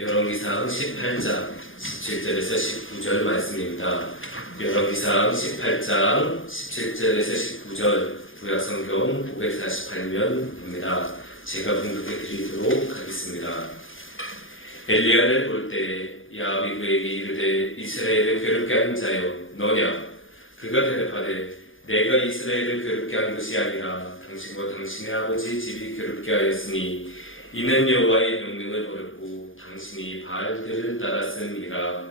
열왕기상 18장 17절에서 19절 말씀입니다. 열왕기상 18장 17절에서 19절 구약성경 548면입니다. 제가 분석해 드리도록 하겠습니다. 엘리야를 볼 때 야합이 그에게 이르되 이스라엘을 괴롭게 하는 자여 너냐? 그가 대답하되 내가 이스라엘을 괴롭게 한 것이 아니라 당신과 당신의 아버지 집이 괴롭게 하였으니 이는 여호와의 명령을 어겼고 당신이 바알들을 따랐음이라.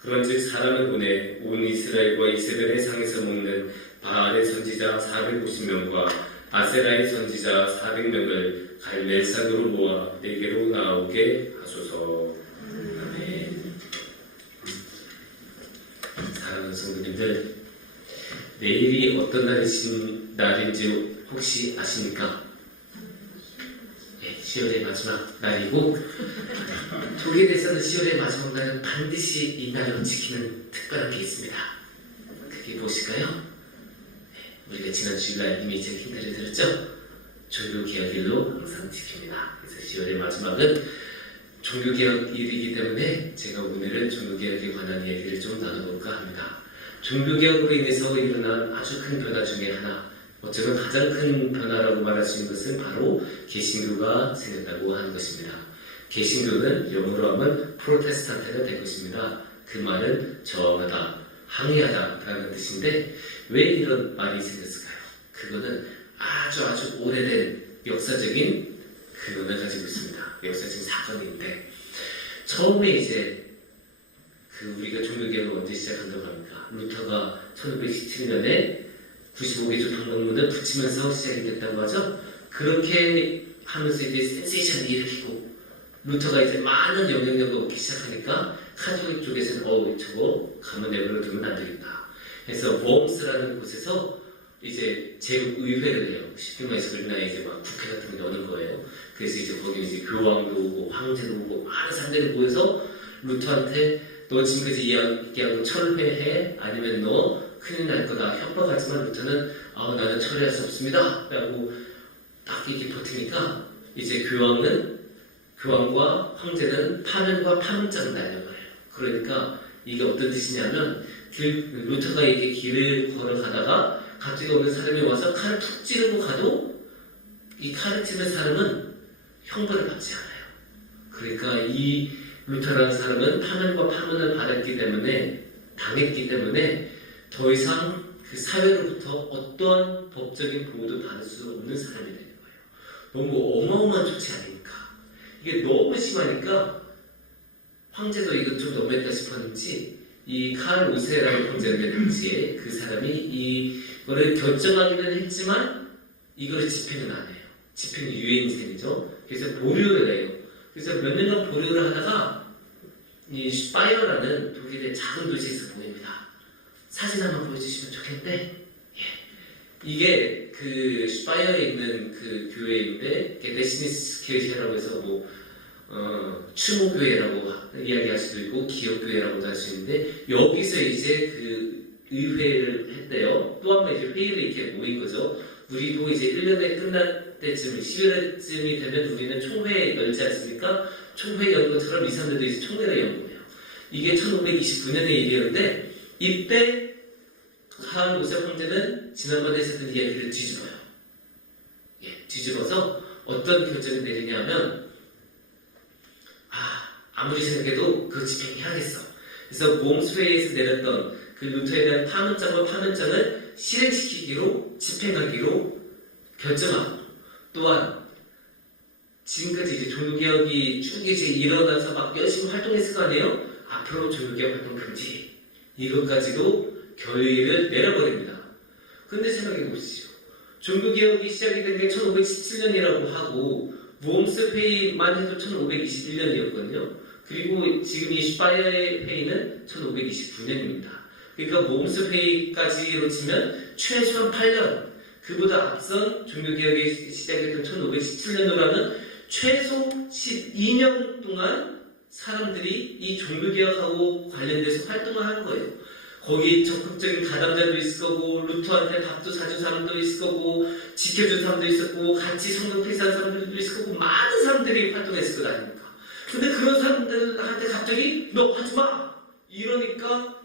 그런즉 사람을 보내 온 이스라엘과 이세벨의 상에서 먹는 바알의 선지자 450명과 아세라의 선지자 400명을 갈멜산으로 모아 내게로 나오게 하소서. 아멘. 사랑하는 성도님들, 내일이 어떤 날인지 혹시 아십니까? 10월의 마지막 날이고, 독일에서는 10월의 마지막 날은 반드시 이 날을 지키는 특별한 게 있습니다. 그게 무엇일까요? 우리가 지난 주일날 이미 제 힌트를 드렸죠? 종교개혁일로 항상 지킵니다. 그래서 10월의 마지막은 종교개혁일이기 때문에 제가 오늘은 종교개혁에 관한 얘기를 좀 나눠볼까 합니다. 종교개혁으로 인해서 일어난 아주 큰 변화 중에 하나, 어쩌면 가장 큰 변화라고 말할 수 있는 것은 바로 개신교가 생겼다고 하는 것입니다. 개신교는 영어로 하면 프로테스탄트가 될 것입니다. 그 말은 저항하다, 항의하다 라는 뜻인데 왜 이런 말이 생겼을까요? 그거는 아주 오래된 역사적인 근원을 가지고 있습니다. 역사적인 사건인데, 처음에 이제 우리가 종교개혁을 언제 시작한다고 합니까? 루터가 1517년에 95개 조통방문을 붙이면서 시작이 됐다고 하죠. 그렇게 하면서 이제 센세이션을 일으키고 루터가 이제 많은 영향력을 얻기 시작하니까 카톨릭 쪽에서는 저거 가문 내버려 두면 안 되겠다 해서 웜스라는 곳에서 이제 제국의회를 해요. 쉽게 말해서 우리나라에 이제 막 국회 같은 거 여는 거예요. 그래서 이제 거기 이제 교황도 오고 황제도 오고 많은 사람들이 모여서 루터한테 너 지금까지 이야기하고 철회해, 아니면 너 큰일 날 거다 협박하지만 루터는 나는 철회할 수 없습니다 라고 딱 이렇게 버티니까 이제 교황과 황제는 파면과 파문장을 날려버려요. 그러니까 이게 어떤 뜻이냐면 루터가 이렇게 길을 걸어가다가 갑자기 어느 사람이 와서 칼을 툭 찌르고 가도 이 칼을 찌른 사람은 형벌을 받지 않아요. 그러니까 이 루터라는 사람은 파면과 파문을 당했기 때문에 더 이상 그 사회로부터 어떠한 법적인 보호도 받을 수 없는 사람이 되는 거예요. 너무 어마어마한 조치 아닙니까? 이게 너무 심하니까 황제도 이건 좀 너무했다 싶었는지 이 칼 오세라는 황제인데 당시에 그 사람이 이거를 결정하기는 했지만 이거를 집행은 안 해요. 집행이 유엔인생이죠. 그래서 보류를 해요. 그래서 몇 년간 보류를 하다가 이 슈파이어라는 독일의 작은 도시에서 보입니다. 사진 한번 보여주시면 좋겠는데, 이게 그 슈파이어에 있는 그 교회인데 게데시니스 교회라고 해서 추모교회라고 이야기할 수도 있고 기업교회라고도 할 수 있는데, 여기서 이제 그 의회를 했대요. 또 한 번 이제 회의를 이렇게 모인 거죠. 우리도 이제 1년에 끝날 때쯤 11월쯤이 되면 우리는 총회 열지 않습니까? 총회 여는 것처럼 이 사람들도 이제 총회를 연 거예요. 이게 1529년의 일이었는데, 이때 칼 오세 황제는 지난번에 했었던 이야기를 뒤집어요. 뒤집어서 어떤 결정을 내리냐면, 아무리 생각해도 그 집행해야겠어. 그래서 몽스회에서 내렸던 그 루터에 대한 파문장을 실행시키기로, 집행하기로 결정하고, 또한 지금까지 이제 종교개혁이 쭉 이제 일어나서 막 열심히 활동했을 거 아니에요? 앞으로 종교개혁 활동 금지, 이것까지도 결의를 내려버립니다. 근데 생각해 보시죠. 종교개혁이 시작이 된 게 1517년이라고 하고 웜스 회의만 해도 1521년이었거든요. 그리고 지금 이 슈파이어의 회의는 1529년입니다. 그러니까 웜스 회의까지로 치면 최소한 8년, 그보다 앞선 종교개혁이 시작했던 1517년도라는 최소 12년 동안 사람들이 이 종교개혁하고 관련돼서 활동을 하는 거예요. 거기 적극적인 가담자도 있을 거고, 루터한테 밥도 사준 사람도 있을 거고, 지켜준 사람도 있었고, 같이 성경 필사한 사람들도 있을 거고, 많은 사람들이 활동했을 거 아닙니까? 근데 그런 사람들한테 갑자기 너 하지마! 이러니까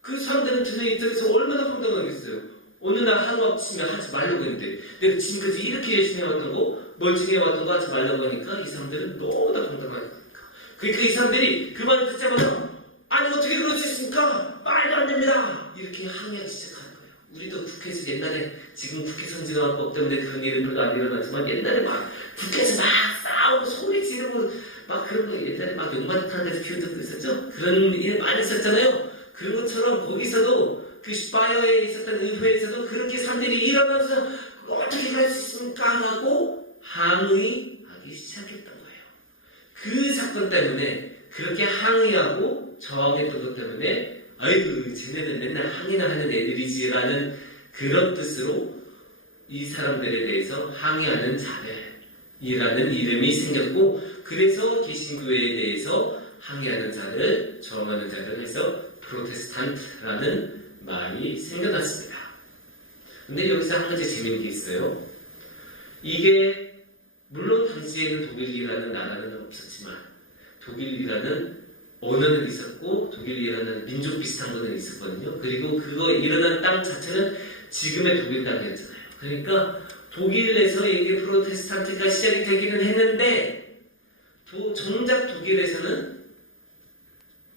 그 사람들은 드는 입장에서 얼마나 황당하겠어요. 어느 날 하루 아침에 하지 말라고 했는데 내가 지금까지 이렇게 열심히 해왔던 거, 멀쩡히 해왔던 거 하지 말라고 하니까 이 사람들은 너무나 황당하니까. 그러니까 이 사람들이 그 말을 듣자마자 아니 어떻게 그럴 수 있습니까? 말도 안 됩니다! 이렇게 항의하기 시작하는 거예요. 우리도 국회에서 옛날에, 지금 국회 선진화법 때문에 그런 일은 별로 안 일어나지만 옛날에 막 국회에서 막 싸우고 소리 지르고 막 그런 거 옛날에 막 욕만 하는 데서 키우던 거 있었죠? 그런 일 많이 있었잖아요. 그런 것처럼 거기서도 그 슈파이어에 있었던 의회에서도 그렇게 사람들이 일어나서 어떻게 갈 수 있습니까? 하고 항의하기 시작했던 거예요. 그 사건 때문에 그렇게 항의하고 저항했던 것 때문에 아이고 쟤네는 맨날 항의나 하는 애들이지라는 그런 뜻으로 이 사람들에 대해서 항의하는 자들이라는 이름이 생겼고, 그래서 개신교에 대해서 항의하는 자를, 저항하는 자를 해서 프로테스탄트라는 말이 생겨났습니다. 근데 여기서 한 가지 재밌는 게 있어요. 이게 물론 당시에는 독일이라는 나라는 없었지만 독일이라는 언어는 있었고 독일이라는 민족 비슷한 거는 있었거든요. 그리고 그거 일어난 땅 자체는 지금의 독일 땅이었잖아요. 그러니까 독일에서 이게 프로테스탄트가 시작이 되기는 했는데 정작 독일에서는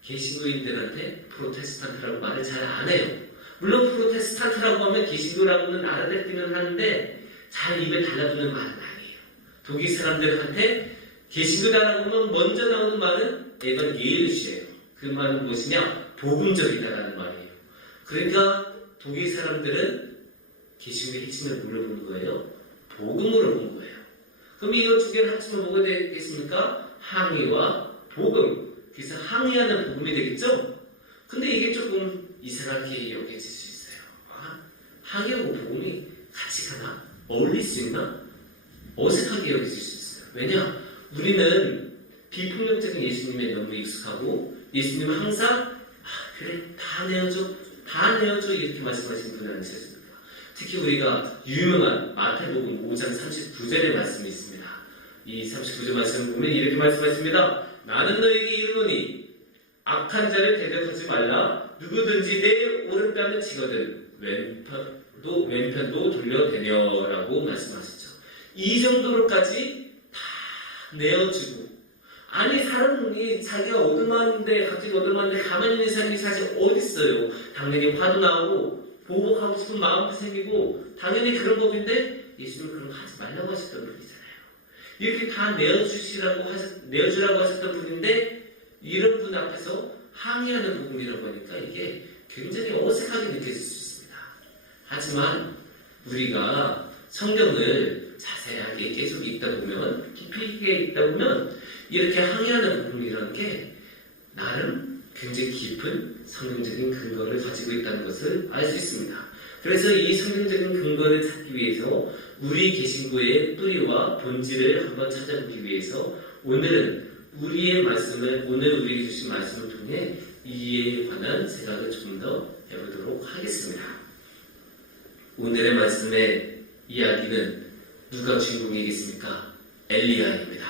개신교인들한테 프로테스탄트라고 말을 잘 안 해요. 물론 프로테스탄트라고 하면 개신교라고는 알아듣기는 하는데 잘 입에 달라붙는 말은 아니에요. 독일 사람들한테 개신교다라고 하면 먼저 나오는 말은 에반게리시예요. 그 말은 무엇이냐? 복음적이다라는 말이에요. 그러니까 독일 사람들은 개신교의 핵심을 뭘로 보는 거예요? 복음으로 본 거예요. 그럼 이거 두 개를 합치면 뭐가 되겠습니까? 항의와 복음. 그래서 항의하는 복음이 되겠죠? 근데 이게 조금 이상하게 여겨질 수 있어요. 항의하고 복음이 같이 가나? 어울릴 수 있나? 어색하게 여겨질 수 있어요. 왜냐? 우리는 비폭력적인 예수님에 너무 익숙하고 예수님은 항상 그래 다 내어줘 이렇게 말씀하시는 분이 아니셨습니까? 특히 우리가 유명한 마태복음 5장 39절의 말씀이 있습니다. 이 39절 말씀을 보면 이렇게 말씀하십니다. 나는 너에게 이르노니 악한 자를 대적하지 말라. 누구든지 내 오른뺨을 치거든 왼편도 돌려대녀라고 말씀하셨죠. 이 정도로까지 다 내어주고, 아니 사람이 자기가 얻을만한데 갑자기 얻을만한데 가만히 있는 사람이 사실 어딨어요. 당연히 화도 나오고 보복하고 싶은 마음도 생기고 당연히 그런 법인데 예수님은 그런 거 하지 말라고 하셨던 분이잖아요. 이렇게 다 내어주라고 하셨던 분인데 이런 분 앞에서 항의하는 부분이라고 하니까 이게 굉장히 어색하게 느껴질 수 있습니다. 하지만 우리가 성경을 자세하게 계속 읽다 보면, 깊이 있게 읽다 보면 이렇게 항의하는 부분이라는 게 나름 굉장히 깊은 성경적인 근거를 가지고 있다는 것을 알 수 있습니다. 그래서 이 성경적인 근거를 찾기 위해서 우리 개신교의 뿌리와 본질을 한번 찾아보기 위해서 오늘은 우리의 말씀을, 오늘 우리에게 주신 말씀을 통해 이에 관한 생각을 조금 더 해보도록 하겠습니다. 오늘의 말씀의 이야기는 누가 주인공이겠습니까? 엘리야입니다.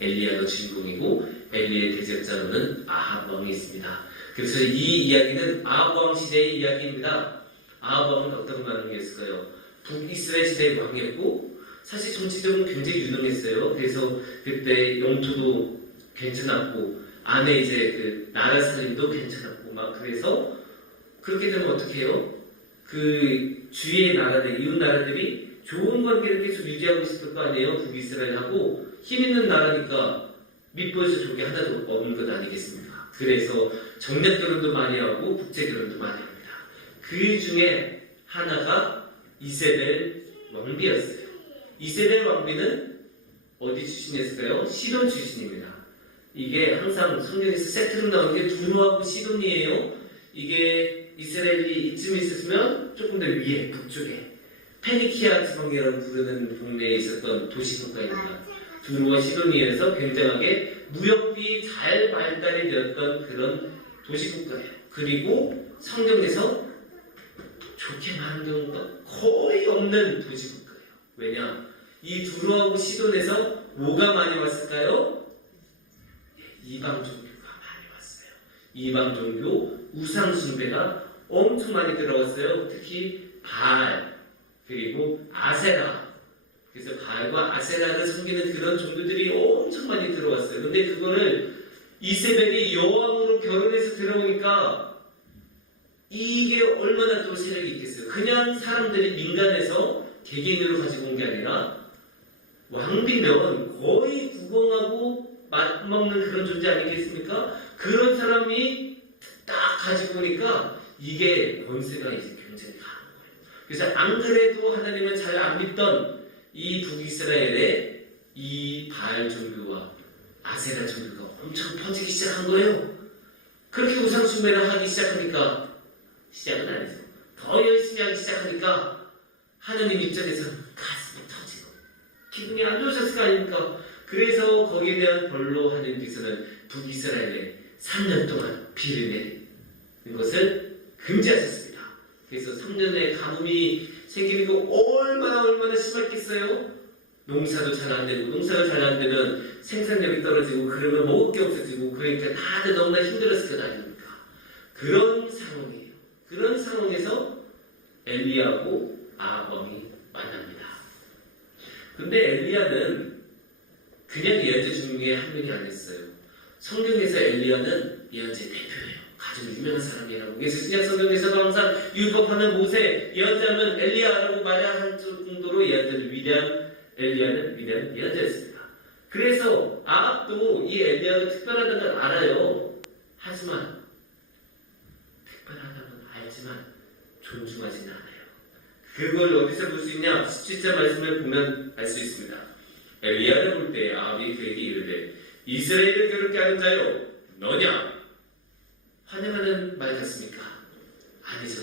엘리야가 주인공이고 엘리야의 대적자로는 아합 왕이 있습니다. 그래서 이 이야기는 아합 왕 시대의 이야기입니다. 아합 왕은 어떤 왕이었을까요? 북이스라엘 시대의 왕이었고 사실 정치적으로 굉장히 유능했어요. 그래서 그때 영토도 괜찮았고 안에 이제 그 나라 살림도 괜찮았고 막 그래서 그렇게 되면 어떻게 해요? 그 주위의 나라들, 이웃 나라들이 좋은 관계를 계속 유지하고 있을 거 아니에요? 북이스라엘하고 힘 있는 나라니까 밑보여서 좋은 게 하나도 없는 것 아니겠습니까? 그래서 정략 결혼도 많이 하고 국제 결혼도 많이 합니다. 그 중에 하나가 이세벨 왕비였어요. 이세벨 왕비는 어디 출신이었을까요? 시돈 출신입니다. 이게 항상 성경에서 세트로 나오는 게 두로하고 시돈이에요. 이게 이스라엘이 이쯤에 있었으면 조금 더 위에 북쪽에 페니키아 지방이라고 부르는 동네에 있었던 도시국가입니다. 두로와 시돈이에서 굉장하게 무역비 잘 발달이 되었던 그런 도시국가예요. 그리고 성경에서 좋게 많은 경우가 거의 없는 도시국가예요. 왜냐? 이 두로하고 시돈에서 뭐가 많이 왔을까요? 이방 종교가 많이 왔어요. 이방 종교 우상 숭배가 엄청 많이 들어왔어요. 특히 바알 그리고 아세라. 그래서 바알과 아세라를 섬기는 그런 종교들이 엄청 많이 들어왔어요. 근데 그거를 이세벨이 여왕으로 결혼해서 들어오니까 이게 얼마나 또 세력이 있겠어요. 그냥 사람들이 민간에서 개개인으로 가지고 온 게 아니라 왕비면 거의 국왕하고 맞먹는 그런 존재 아니겠습니까? 그런 사람이 딱 가지고 오니까 이게 권세가 이제 굉장히 강한 거예요. 그래서 안 그래도 하나님을 잘 안 믿던 이 북이스라엘의 이 바알 종교와 아세라 종교가 엄청 퍼지기 시작한 거예요. 그렇게 우상 숭배를 하기 시작하니까 시작은 아니죠. 더 열심히 하기 시작하니까 하나님 입장에서 가슴이 터지고 기분이 안 좋으셨을 거 아닙니까? 그래서 거기에 대한 벌로 하나님께서는 북이스라엘에 3년 동안 비를 내리는 것을 금지하셨습니다. 그래서 3년의 가뭄이 생기는 거 얼마나 심했겠어요? 농사도 잘 안 되고, 농사가 잘 안 되면 생산력이 떨어지고, 그러면 먹을 게 없어지고, 그러니까 다들 너무나 힘들었을 것 아닙니까? 그런 상황이에요. 그런 상황에서 엘리야하고 아합왕이 만납니다. 근데 엘리야는 그냥 예언자 중에 한 명이 아니었어요. 성경에서 엘리야는 예언자의 대표예요. 가장 유명한 사람이라고. 그래서 신약 성경에서도 항상 율법하는 모세, 예언자는 엘리야라고 말할 정도로 예언자는 위대한 엘리야는 위대한 예언자였습니다. 그래서 아합도 이 엘리야가 특별하다는 걸 알아요. 하지만 특별하다는 건 알지만 존중하지는 않아요. 그걸 어디서 볼 수 있냐? 17절 말씀을 보면 알 수 있습니다. 엘리야를 볼 때 아합이 그에게 이르되 이스라엘을 괴롭게 하는 자여 너냐? 환영하는 말 같습니까? 아니죠.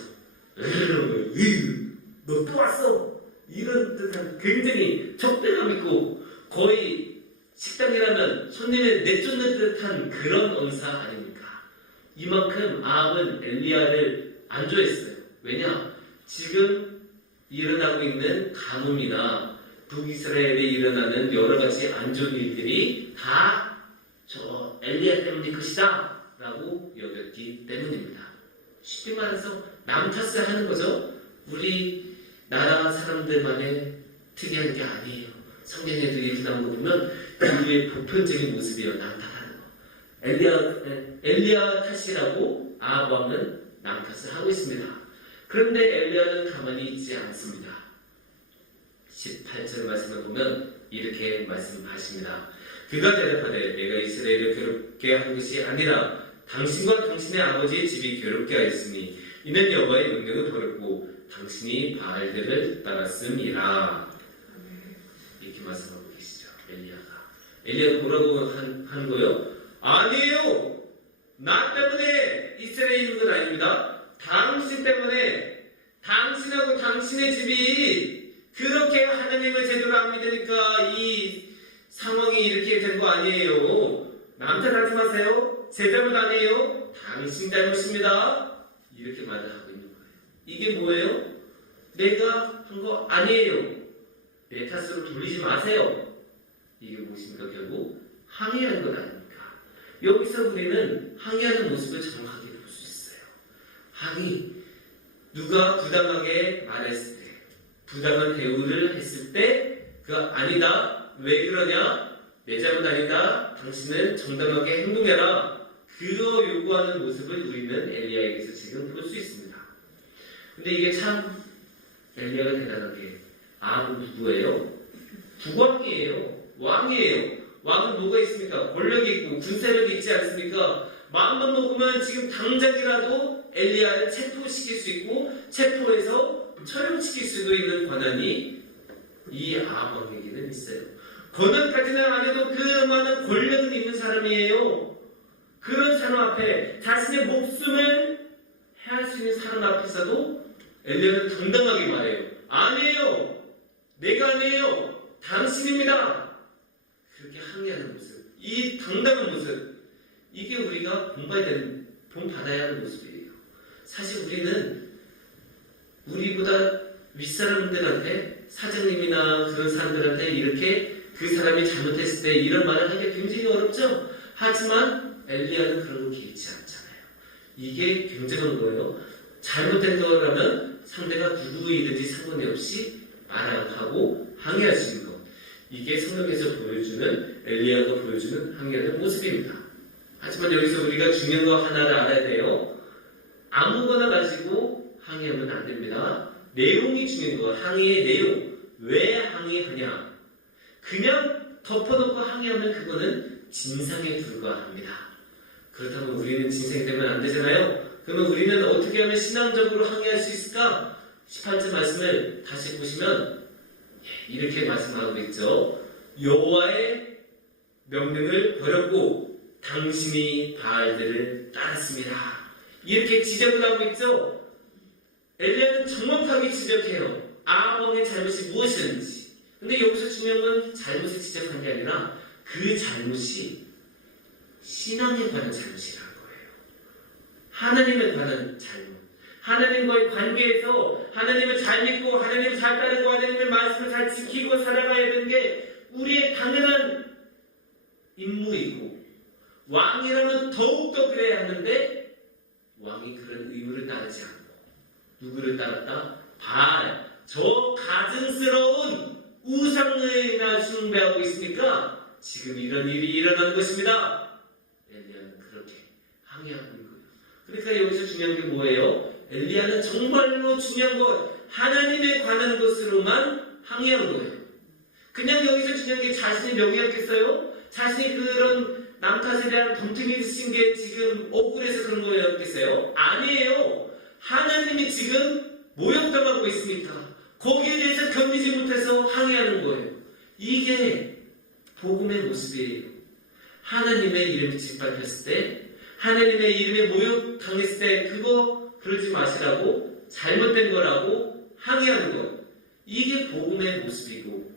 너 또 왔어? 이런 듯한 굉장히 적대감 있고 거의 식당이라면 손님을 내쫓는 듯한 그런 언사 아닙니까? 이만큼 아합은 엘리야를 안 좋아했어요. 왜냐? 지금 일어나고 있는 가뭄이나 북이스라엘에 일어나는 여러 가지 안 좋은 일들이 다 저 엘리야 때문일 것이다 라고 여겼기 때문입니다. 쉽게 말해서 남 탓을 하는 거죠. 우리 나라 사람들만의 특이한 게 아니에요. 성경에도 이렇게 나온 거 보면 그의 보편적인 모습이에요. 남 탓하는 거. 엘리야 탓이라고 아합 왕은 남 탓을 하고 있습니다. 그런데 엘리야는 가만히 있지 않습니다. 18절 말씀을 보면 이렇게 말씀하십니다. 그가 대답하되 내가 이스라엘을 괴롭게 한 것이 아니라 당신과 당신의 아버지의 집이 괴롭게 하였으니 이는 여호와의 명령을 버렸고 당신이 바알들을 따랐음이라. 이렇게 말씀하고 계시죠. 엘리야가 뭐라고 하는 거예요? 아니에요. 나 때문에 이스라엘이 있는 건 아닙니다. 당신 때문에 당신하고 당신의 집이 그렇게 하나님을 제대로 안 믿으니까 이 상황이 이렇게 된 거 아니에요. 남 탓하지 마세요. 제 잘못 아니에요. 당신 잘못입니다. 이렇게 말을 하고 있는 거예요. 이게 뭐예요? 내가 한 거 아니에요. 내 탓으로 돌리지 마세요. 이게 무엇입니까? 결국 항의하는 것 아닙니까? 여기서 우리는 항의하는 모습을 정확하게 볼 수 있어요. 항의. 누가 부당하게 말했을 때, 부당한 대우를 했을 때, 그거 아니다. 왜 그러냐? 내 잘못 아니다. 당신은 정당하게 행동해라. 그거 요구하는 모습을 우리는 엘리야에게서 지금 볼 수 있습니다. 근데 이게 참 엘리야가 대단한 게 아합은 누구예요? 국왕이에요. 왕이에요. 왕은 뭐가 있습니까? 권력이 있고 군사력이 있지 않습니까? 마음만 먹으면 지금 당장이라도 엘리야를 체포시킬 수 있고 체포해서 처형시킬 수도 있는 권한이 이 아합 왕에게는 있어요. 권한까지는 안 해도 그 많은 권력은 있는 사람이에요. 그런 사람 앞에 자신의 목숨을 해할 수 있는 사람 앞에서도 엘리야는 당당하게 말해요. 아니에요. 내가 아니에요. 당신입니다. 그렇게 항의하는 모습, 이 당당한 모습, 이게 우리가 본받아야 하는 모습이에요. 사실 우리는 우리보다 윗사람들한테, 사장님이나 그런 사람들한테 이렇게 그 사람이 잘못했을 때 이런 말을 하기가 굉장히 어렵죠? 하지만 엘리야는 그런 거 개의치 않잖아요. 이게 굉장한 거예요. 잘못된 거라면 상대가 누구이든지 상관이 없이 말하고 항의하시는 것. 이게 성경에서 보여주는 엘리야가 보여주는 항의하는 모습입니다. 하지만 여기서 우리가 중요한 거 하나를 알아야 돼요. 아무거나 가지고 항의하면 안 됩니다. 내용이 중요한 거. 항의의 내용. 왜 항의하냐? 그냥 덮어놓고 항의하면 그거는 진상에 불과합니다. 그렇다면 우리는 진상이 되면 안 되잖아요. 그러면 우리는 어떻게 하면 신앙적으로 항의할 수 있을까? 18절 말씀을 다시 보시면 이렇게 말씀하고 있죠. 여호와의 명령을 버렸고 당신이 바알들을 따랐습니다. 이렇게 지적을 하고 있죠. 엘리야는 정확하게 지적해요. 아합왕의 잘못이 무엇이었는지. 근데 여기서 중요한 건 잘못을 지적한 게 아니라 그 잘못이 신앙에 관한 잘못이라는 거예요. 하나님에 관한 잘못. 하나님과의 관계에서 하나님을 잘 믿고 하나님을 잘 따르고 하나님의 말씀을 잘 지키고 살아가야 되는 게 우리의 당연한 임무이고 왕이라면 더욱더 그래야 하는데 왕이 그런 의무를 따르지 않고 누구를 따랐다? 바알. 저 가증스러운 우상을 숭배하고 있으니까 지금 이런 일이 일어나는 것입니다. 엘리야는 그렇게 항의하고 있는 거예요. 그러니까 여기서 중요한 게 뭐예요? 엘리야는 정말로 중요한 것, 하나님에 관한 것으로만 항의한 거예요. 그냥 여기서 중요한 게 자신의 명예였겠어요? 자신이 그런 남 탓에 대한 동통이 있으신 게 지금 억울해서 그런 거였겠어요? 아니에요. 하나님이 지금 모욕당하고 있으니까 거기에 대해서 견디지 못해서 항의하는 거예요. 이게 복음의 모습이에요. 하나님의 이름이 짓밟혔을 때, 하나님의 이름에 모욕당했을 때 그거 그러지 마시라고, 잘못된 거라고 항의하는 것. 이게 복음의 모습이고,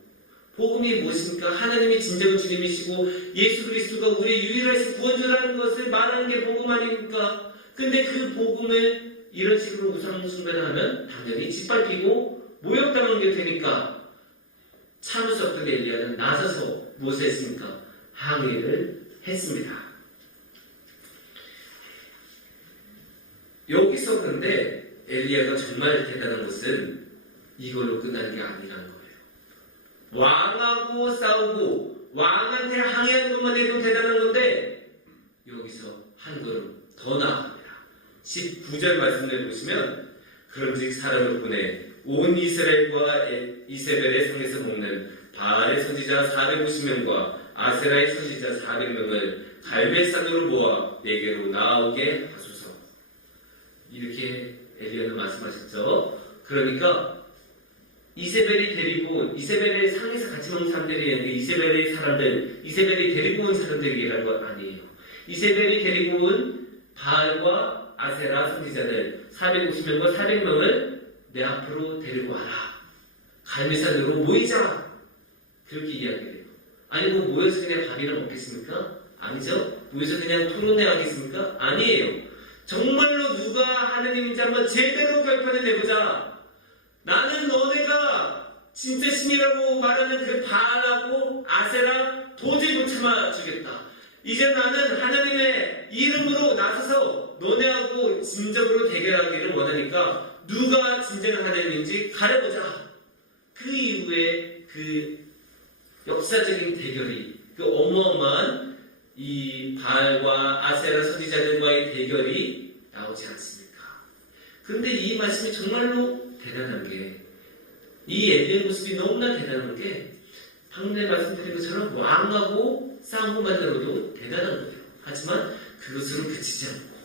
복음이 무엇입니까? 하나님이 진정한 주님이시고 예수 그리스도가 우리의 유일하신 구원주라는 것을 말하는 게 복음 아닙니까? 근데 그 복음을 이런 식으로 우상 숭배를 하면 당연히 짓밟히고 모욕당하게 되니까 참을 수 없던 엘리야는 나서서 무엇을 했습니까? 항의를 했습니다. 여기서 그런데 엘리야가 정말 대단한 것은 이걸로 끝나는 게 아니라는 거예요. 왕하고 싸우고 왕한테 항의하는 것만 해도 대단한 건데 여기서 한 걸음 더 나아갑니다. 19절 말씀을 보시면 그런즉 사람을 보내 온 이스라엘과 이세벨의 성에서 먹는 바알의 선지자 450명과 아세라의 선지자 400명을 갈멜산으로 모아 내게로 나오게 하소서. 이렇게 엘리야는 말씀하셨죠. 그러니까 이세벨이 데리고 온, 이세벨의 상에서 같이 먹는 사람들이 있는데 이세벨의 사람들, 이세벨이 데리고 온 사람들이라는 건 아니에요. 이세벨이 데리고 온 바알과 아세라 선지자들 450명과 400명을 내 앞으로 데리고 와라. 갈멜산으로 모이자. 그렇게 이야기해요. 아니 뭐 모여서 그냥 밥이나 먹겠습니까? 아니죠. 모여서 그냥 토론회 하겠습니까? 아니에요. 정말로 누가 하느님인지 한번 제대로 결판을 내보자. 나는 너네가 진짜 신이라고 말하는 그 바알하고 아세라 도저히 못 참아주겠다. 이제 나는 하나님의 이름으로 나서서 너네하고 진정으로 대결하기를 원하니까 누가 진정한 하나님인지 가려보자. 그 이후에 그 역사적인 대결이, 그 어마어마한 이 바알과 아세라 선지자들과의 대결이 나오지 않습니까? 그런데 이 말씀이 정말로 대단한 게, 이 엘리의 모습이 너무나 대단한 게 방금 전에 말씀드린 것처럼 왕하고 싸운 것만으로도 대단한 거예요. 하지만 그것으로 그치지 않고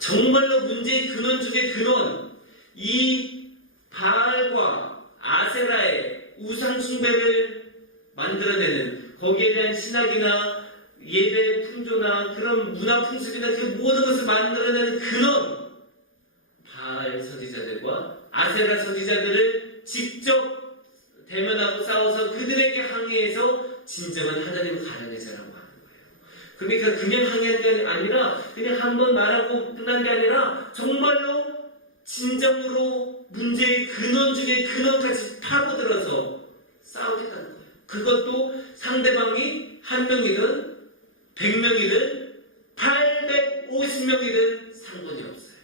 정말로 문제의 근원 중의 근원, 이 바알과 아세라의 우상 숭배를 만들어내는 거기에 대한 신학이나 예배 풍조나 그런 문화 풍습이나 그 모든 것을 만들어내는 근원, 바알 선지자들과 아세라 선지자들을 직접 대면하고 싸워서 그들에게 항의해서 진정한 하나님을 가려내자라고 하는 거예요. 그러니까 그냥 항의한 게 아니라 그냥 한번 말하고 끝난 게 아니라 정말로 진정으로 문제의 근원 중에 근원까지 파고들어서 싸우겠다는 거예요. 그것도 상대방이 한 명이든 100명이든 850명이든 상관이 없어요.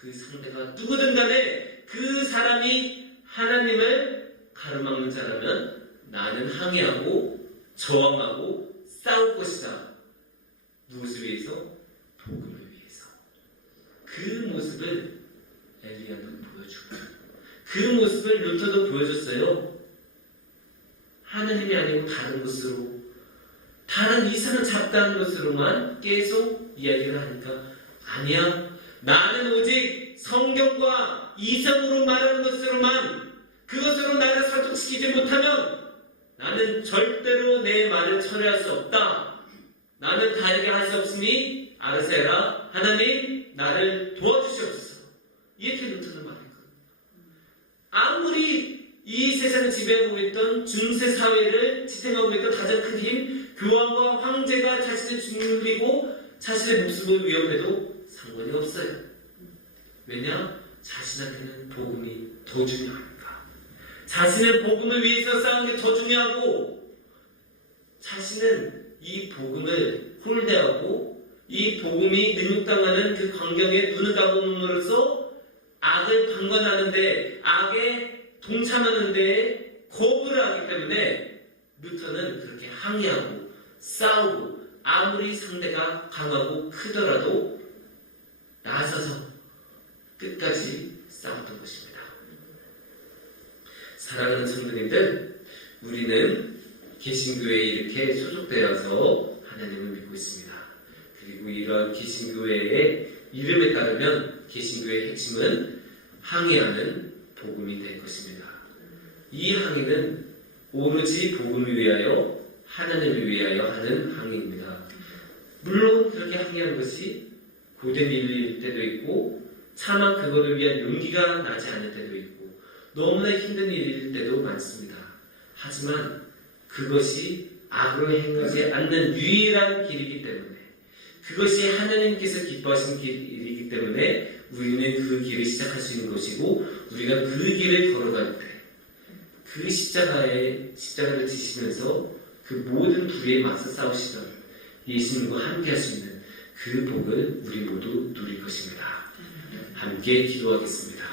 그 상대가 누구든 간에 그 사람이 하나님을 가로막는 자라면 나는 항의하고 저항하고 싸울 것이다. 무엇을 위해서? 복음을 위해서. 그 모습을 엘리야도 보여주고 그 모습을 루터도 보여줬어요. 하느님이 아니고 다른 것으로, 다른 이상한 잡다한 것으로만 계속 이야기를 하니까 아니야, 나는 오직 성경과 이성으로 말하는 것으로만, 그것으로 나를 설득시키지 못하면 나는 절대로 내 말을 철회할 수 없다. 나는 다르게 할 수 없으니 알아서 해라. 하나님 나를 도와주시옵소서. 이렇게 루터는 말했거든요. 아무리 이 세상을 지배하고 있던 중세 사회를 지탱하고 있던 가장 큰 힘, 교황과 황제가 자신을 죽이고 자신의 목숨을 위협해도 상관이 없어요. 왜냐? 자신한테는 복음이 더 중요하니까. 자신의 복음을 위해서 싸우는 게 더 중요하고, 자신은 이 복음을 홀대하고 이 복음이 능력당하는 그 광경에 눈을 감음으로써 악을 방관하는데, 악에 동참하는데 거부를 하기 때문에 루터는 그렇게 항의하고 싸우고, 아무리 상대가 강하고 크더라도 나서서 끝까지 싸웠던 것입니다. 사랑하는 성도님들, 우리는 개신교회에 이렇게 소속되어서 하나님을 믿고 있습니다. 그리고 이러한 개신교회의 이름에 따르면 개신교회의 핵심은 항의하는 복음이 될 것입니다. 이 항의는 오로지 복음을 위하여, 하나님을 위하여 하는 항의입니다. 물론 그렇게 항의하는 것이 고된 일일 때도 있고, 차마 그거를 위한 용기가 나지 않을 때도 있고, 너무나 힘든 일일 때도 많습니다. 하지만 그것이 악으로 행하지 않는 유일한 길이기 때문에, 그것이 하나님께서 기뻐하시는 길이기 때문에 우리는 그 길을 시작할 수 있는 것이고, 우리가 그 길을 걸어갈 때 그 십자가를 지시면서 그 모든 불의에 맞서 싸우시던 예수님과 함께 할 수 있는 그 복을 우리 모두 누릴 것입니다. 함께 기도하겠습니다.